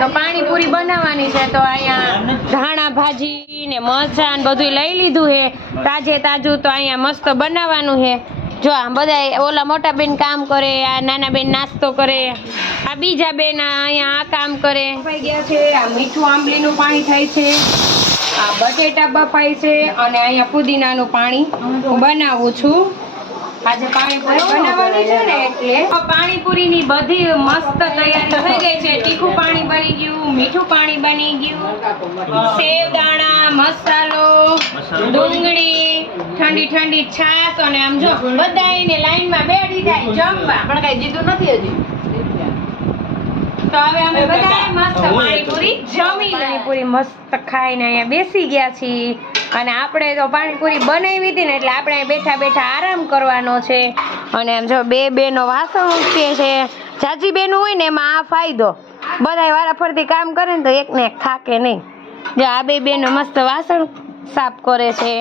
તો પાણીપુરી બનાવવાની છે. તો અહીંયા ધાણા ભાજી ને મરચાં ને બધું લઈ લીધું છે તાજે તાજું. તો અહીંયા મસ્ત બનાવવાનું છે. જો આ બધા ઓલા મોટા બેન કામ કરે, આ નાના બેન નાસ્તો કરે, આ બીજા બેન અહીંયા આ કામ કરે. બફાઈ ગયા છે. આ મીઠું આંબલીનું પાણી થાય છે, આ બટેટા બફાય છે અને અહીંયા પુદીનાનું પાણી બનાવું છું. આજે પાણીપુરી બનાવવાની છે ને એટલે પાણીપુરીની બધી મસ્ત તૈયારી થઈ ગઈ છે. તીખું પાણી બની ગયું, મીઠું પાણી બની ગયું, સેવ દાણા, મસાલો, ડુંગળી, ઠંડી ઠંડી છાશ અને આમ જો બધા એને લાઈનમાં બેઠી જાય જમવા. પણ કઈ દીધું નથી હજી. તો હવે અમે બધા મસ્ત પાણીપુરી જમી. પાણીપુરી મસ્ત ખાઈને અહીંયા બેસી ગયા છીએ અને આપણે તો પાણીપુરી બનાવી હતી ને એટલે આપણે બેઠા બેઠા આરામ કરવાનો છે. અને આમ જો બે બેનો વાસણ ઉઠીએ છે. જાજી બેનો હોય ને એમાં આ ફાયદો, બધા વારાફરતી કામ કરે ને તો એકને એક થાકે નહીં. જો આ બે બેનો મસ્ત વાસણ સાફ કરે છે.